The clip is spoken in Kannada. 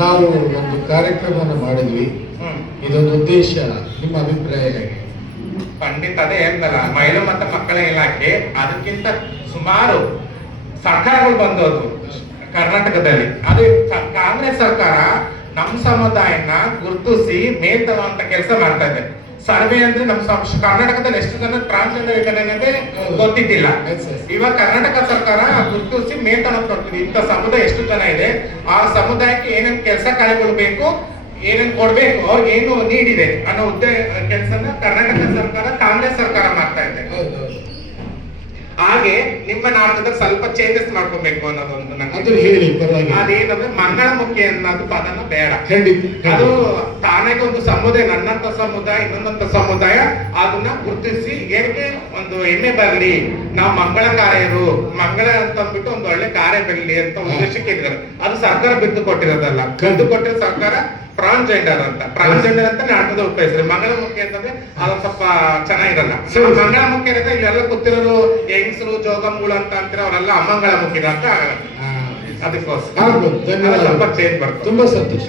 ನಾವು ಒಂದು ಕಾರ್ಯಕ್ರಮವನ್ನು ಮಾಡಿದ್ವಿ. ಇದೊಂದು ಉದ್ದೇಶ, ನಿಮ್ಮ ಅಭಿಪ್ರಾಯ ಹೇಗೆ? ಖಂಡಿತ ಅದೇ ಹೇಳ್ದಲ್ಲ, ಮಹಿಳಾ ಮತ್ತು ಮಕ್ಕಳ ಇಲಾಖೆ ಅದಕ್ಕಿಂತ ಸುಮಾರು ಸರ್ಕಾರಗಳು ಬಂದೋದು ಕರ್ನಾಟಕದಲ್ಲಿ. ಅದು ಕಾಂಗ್ರೆಸ್ ಸರ್ಕಾರ ನಮ್ಮ ಸಮುದಾಯನ ಗುರುತಿಸಿ ಮೇಲ್ತರುವಂತ ಕೆಲಸ ಮಾಡ್ತಾ ಇದೆ. ಸರ್ವೆ ಅಂದ್ರೆ ನಮ್ಮ ಕರ್ನಾಟಕದಲ್ಲಿ ಎಷ್ಟು ಜನ ಟ್ರಾನ್ಸ್ಜೆಂಡರ್ ಇದ್ದಾರೆ ಅನ್ನೋದೇ ಗೊತ್ತಿದ್ದಿಲ್ಲ. ಇವಾಗ ಕರ್ನಾಟಕ ಸರ್ಕಾರ ಗುರುತಿಸಿ ಮೇಲ್ತನ ಕೊಡ್ತೀವಿ, ಇಂಥ ಸಮುದಾಯ ಎಷ್ಟು ಜನ ಇದೆ, ಆ ಸಮುದಾಯಕ್ಕೆ ಏನೇನು ಕೆಲಸ ಕಾರ್ಯಗಳು ಬೇಕು, ಏನೇನು ಕೊಡ್ಬೇಕು, ಅವ್ರಿಗೆ ಏನು ನೀಡಿದೆ ಅನ್ನೋ ಕೆಲಸನ ಕರ್ನಾಟಕ ಸರ್ಕಾರ ಕಾಂಗ್ರೆಸ್ ಸರ್ಕಾರ ಮಾಡ್ತಾ ಇದೆ. ಹಾಗೆ ನಿಮ್ಮ ನಾಟಕದಲ್ಲಿ ಸ್ವಲ್ಪ ಚೇಂಜಸ್ ಮಾಡ್ಕೋಬೇಕು ಅನ್ನೋದೊಂದು ಹೇಳಿ. ಅದೇನಂದ್ರೆ ಮಂಗಳಮುಖಿ ಅನ್ನೋದು ಪದನ ಬೇಡ. ಅದು ತಾನಾಗಿ ಒಂದು ಸಮುದಾಯ, ನನ್ನಂತ ಸಮುದಾಯ ಇನ್ನೊಂದಂತ ಸಮುದಾಯ ಅದನ್ನ ಗುರುತಿಸಿ ಏನಕ್ಕೆ ಒಂದು ಹೆಮ್ಮೆ ಬರಲಿ, ನಾವು ಮಂಗಳಕಾರ್ಯರು, ಮಂಗಳ ಅಂತ ಅಂದ್ಬಿಟ್ಟು ಒಂದು ಒಳ್ಳೆ ಕಾರ್ಯ ಬರಲಿ ಅಂತ ಉದ್ದೇಶಕ್ಕೆ ಇದ್ದಾರೆ. ಅದು ಸರ್ಕಾರ ಬಿದ್ದು ಕೊಟ್ಟಿರೋದಲ್ಲ, ಬಿದ್ದು ಕೊಟ್ಟಿರೋ ಸರ್ಕಾರ ಟ್ರಾನ್ಸ್ಜೆಂಡರ್ ಅಂತ ನಾಟಕದ ಉಪಯೋಗಿಸ್ತಾರೆ. ಮಂಗಳಮುಖಿ ಅಂತಂದ್ರೆ ಅದೊಂದು ಸ್ವಲ್ಪ ಚೆನ್ನಾಗಿರಲ್ಲ. ಮಂಗಳಮುಖಿ ಅಂದ್ರೆ ಇಲ್ಲೆಲ್ಲ ಕೂತಿರೋರು ಹೆಂಗಸರು ಜೋಗಂಗಳು ಅಂತ ಅಂತೀರ, ಅವರೆಲ್ಲ ಅಮಂಗಳಮುಖಿ ಅಂತ ಅದಕ್ಕೋಸ್ಕರ ಸ್ವಲ್ಪ ಚೇಂಜ್ ಬರ್ತದೆ. ತುಂಬಾ ಸಂತೋಷ.